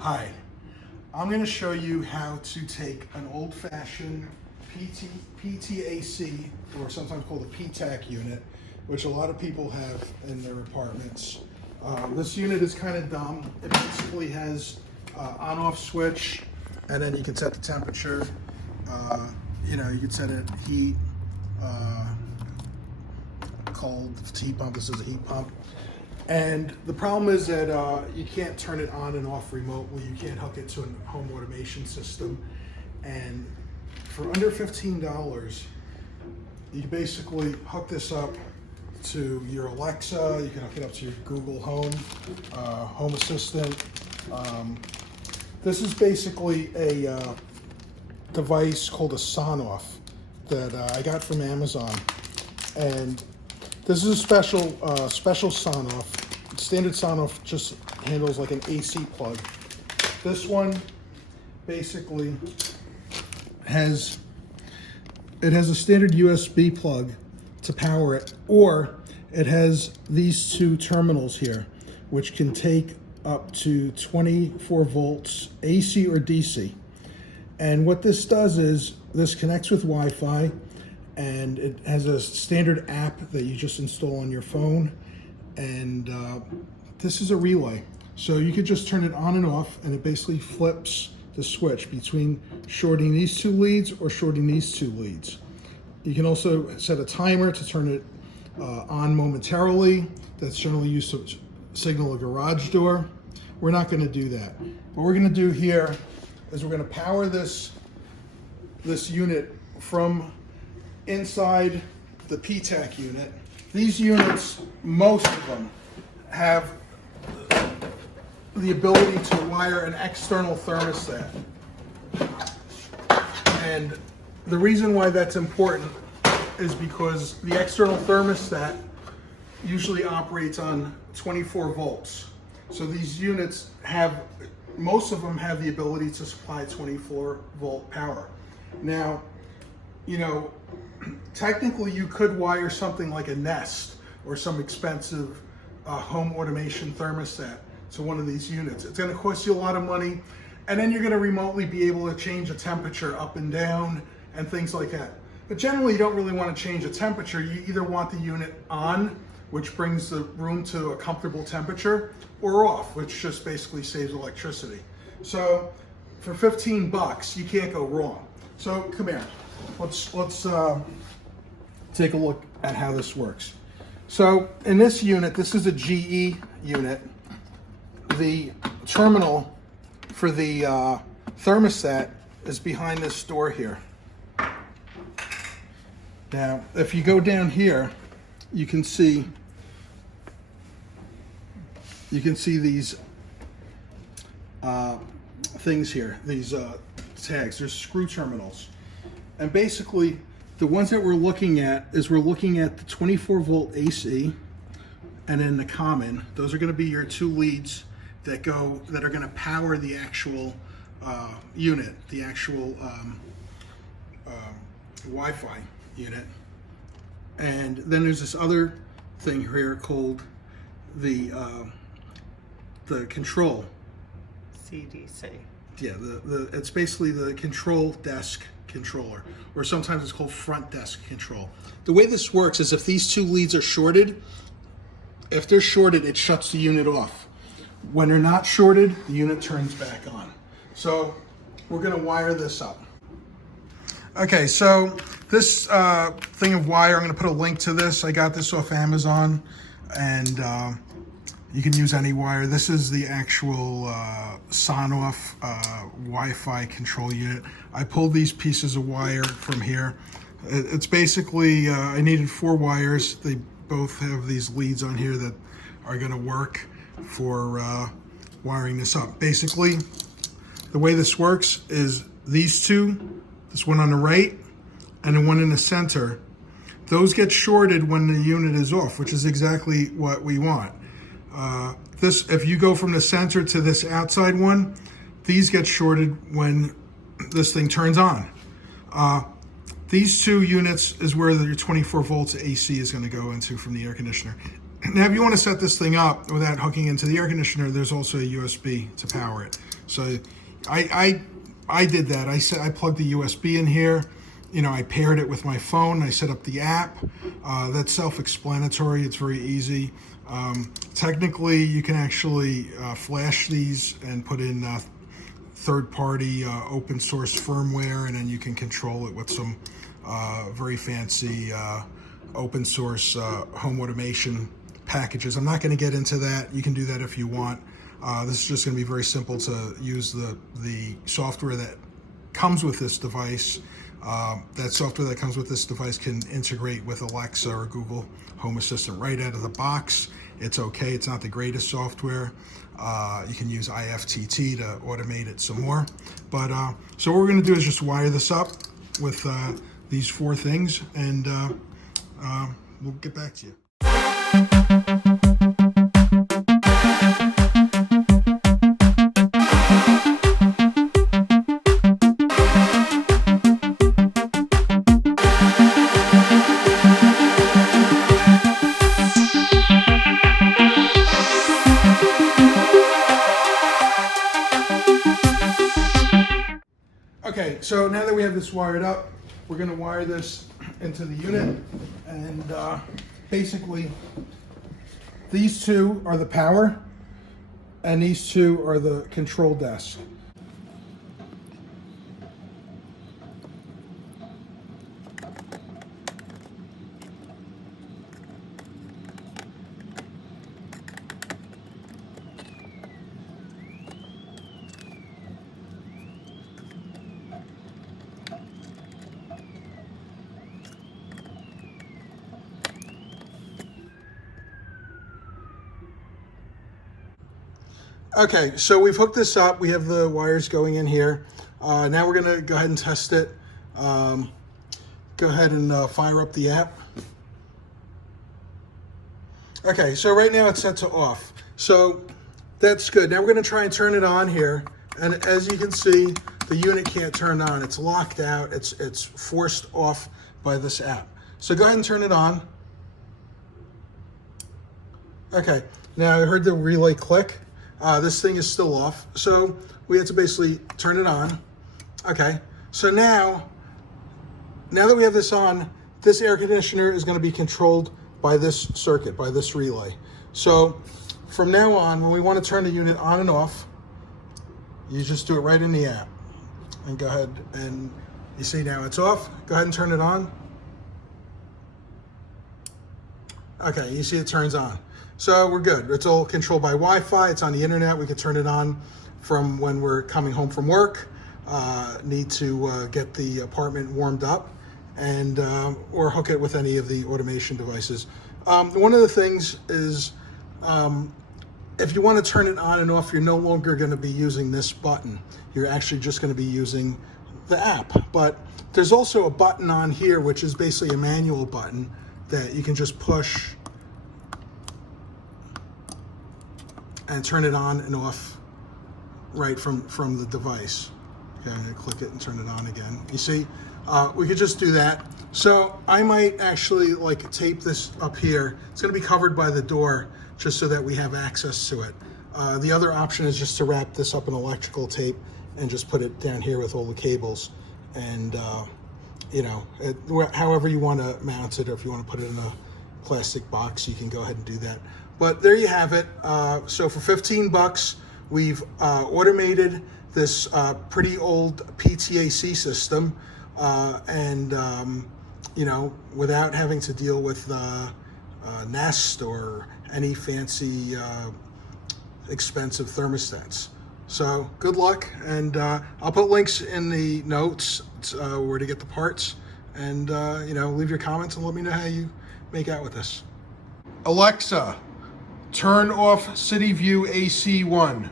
Hi, I'm going to show you how to take an old-fashioned PTAC, or sometimes called a PTAC unit, which a lot of people have in their apartments. This unit is kind of dumb. It basically has on-off switch, and then you can set the temperature. You can set it heat, cold, heat pump. This is a heat pump. And the problem is that you can't turn it on and off remotely. You can't hook it to a home automation system. And for under $15, you can basically hook this up to your Alexa. You can hook it up to your Google Home, Home Assistant. This is basically a device called a Sonoff that I got from Amazon. And this is a special Sonoff. Standard Sonoff just handles like an AC plug. This one basically has a standard USB plug to power it, or it has these two terminals here, which can take up to 24 volts AC or DC. And what this does is this connects with Wi-Fi, and it has a standard app that you just install on your phone. And this is a relay. So you could just turn it on and off, and it basically flips the switch between shorting these two leads or shorting these two leads. You can also set a timer to turn it on momentarily. That's generally used to signal a garage door. We're not going to do that. What we're going to do here is we're going to power this unit from inside the PTAC unit. These units, most of them, have the ability to wire an external thermostat. And the reason why that's important is because the external thermostat usually operates on 24 volts. So these units most of them have the ability to supply 24 volt power. Now, technically you could wire something like a Nest or some expensive home automation thermostat to one of these units. It's going to cost you a lot of money, and then you're going to remotely be able to change the temperature up and down and things like that. But generally you don't really want to change the temperature. You either want the unit on, which brings the room to a comfortable temperature, or off, which just basically saves electricity. So for 15 bucks, you can't go wrong. So come here, let's take a look at how this works. So in this unit, this is a GE unit. The terminal for the thermostat is behind this door here. Now, if you go down here, you can see these things here, these tags. There's screw terminals. And basically, the ones that we're looking at the 24 volt AC, and then the common. Those are going to be your two leads that are going to power the actual unit, the actual Wi-Fi unit. And then there's this other thing here called the control. CDC. Yeah, it's basically the control desk controller, or sometimes it's called front desk control. The way this works is if these two leads are shorted, it shuts the unit off. When they're not shorted, the unit turns back on. So we're going to wire this up. Okay, so this thing of wire, I'm going to put a link to this. I got this off Amazon, and you can use any wire. This is the actual Sonoff Wi-Fi control unit. I pulled these pieces of wire from here. It's basically, I needed 4 wires. They both have these leads on here that are going to work for wiring this up. Basically, the way this works is these two, this one on the right and the one in the center, those get shorted when the unit is off, which is exactly what we want. If you go from the center to this outside one, these get shorted when this thing turns on. These two units is where your 24 volts AC is going to go into from the air conditioner. Now, if you want to set this thing up without hooking into the air conditioner, there's also a USB to power it. So I did that. I plugged the USB in here. You know, I paired it with my phone. I set up the app. That's self-explanatory. It's very easy. Technically, you can actually flash these and put in third-party open source firmware, and then you can control it with some very fancy open source home automation packages. I'm not going to get into that. You can do that if you want. This is just going to be very simple to use the software that comes with this device. That software that comes with this device can integrate with Alexa or Google Home Assistant right out of the box. It's okay. It's not the greatest software. You can use IFTT to automate it some more. But so what we're going to do is just wire this up with these 4 things, and we'll get back to you. Okay, so now that we have this wired up, we're going to wire this into the unit, and basically these 2 are the power and these 2 are the control desk. Okay, so we've hooked this up. We have the wires going in here. Now we're gonna go ahead and test it. Go ahead and fire up the app. Okay, so right now it's set to off. So that's good. Now we're gonna try and turn it on here. And as you can see, the unit can't turn on. It's locked out. It's forced off by this app. So go ahead and turn it on. Okay, now I heard the relay click. This thing is still off, so we have to basically turn it on. Okay, so now that we have this on, this air conditioner is going to be controlled by this circuit, by this relay. So from now on, when we want to turn the unit on and off, you just do it right in the app. And go ahead and you see now it's off. Go ahead and turn it on. Okay, you see it turns on. So we're good. It's all controlled by Wi-Fi. It's on the internet. We can turn it on from when we're coming home from work, need to get the apartment warmed up, and or hook it with any of the automation devices. One of the things is if you want to turn it on and off, you're no longer going to be using this button. You're actually just going to be using the app. But there's also a button on here, which is basically a manual button that you can just push and turn it on and off right from the device. Okay, I'm gonna click it and turn it on again. You see, we could just do that. So I might actually like tape this up here. It's gonna be covered by the door just so that we have access to it. The other option is just to wrap this up in electrical tape and just put it down here with all the cables. And you know, however you wanna mount it, or if you wanna put it in a plastic box, you can go ahead and do that. But there you have it. So for 15 bucks, we've automated this pretty old PTAC system, and you know, without having to deal with Nest or any fancy expensive thermostats. So good luck, and I'll put links in the notes where to get the parts, and you know, leave your comments and let me know how you make out with this. Alexa, turn off City View AC1.